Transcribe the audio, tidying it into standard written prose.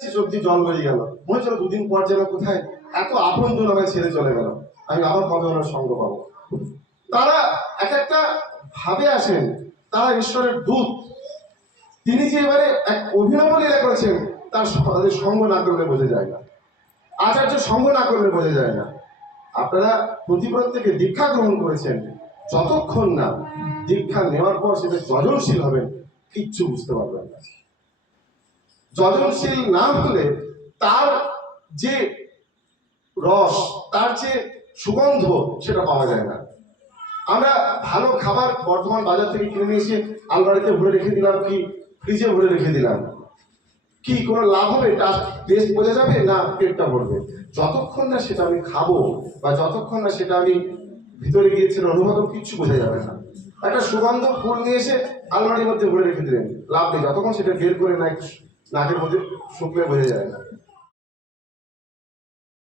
সত্যি জল বেরিয়ে গেল, মনে হচ্ছিল দুদিন পর যেন কোথায় এত আপনজন আমায় ছেড়ে চলে গেল, আমি আবার কবে ওনার সঙ্গ পাবো। তারা এক একটা ভাবে আসেন, তারা ঈশ্বরের দূত। তিনি যে এবারে এক অভিনব লীলা করেছেন, তার সঙ্গ না করলে বোঝা যায় না, আচার্য সঙ্গ না করলে বোঝা যায় না। আপনারা প্রতিপদ থেকে দীক্ষা গ্রহণ করেছেন, যতক্ষণ না দীক্ষা নেওয়ার পর সেটা যজনশীল হবেন, কিচ্ছু বুঝতে পারবেন না। যজনশীল না হলে তার যে রস, তার যে সুগন্ধ, সেটা পাওয়া যায় না। আমরা ভালো খাবার বর্তমান বাজার থেকে কিনে নিয়ে এসে আলমারিতে ভরে রেখে দিলাম, কি ফ্রিজে ভরে রেখে দিলাম, কি কোনো লাভ হবে? টেস্ট বোঝা যাবে না, পেটটা ভরবে? যতক্ষণ না সেটা আমি খাবো বা যতক্ষণ না সেটা আমি ভিতরে গিয়ে সেটা অনুভব, কিচ্ছু বোঝা যাবে না। একটা সুগন্ধ ফুল নিয়ে এসে আলমারির মধ্যে ভরে রেখে দিলেন, লাভ নেই, যতক্ষণ সেটা বের করে না নাকের মধ্যে শুকলে বোঝা যায় না।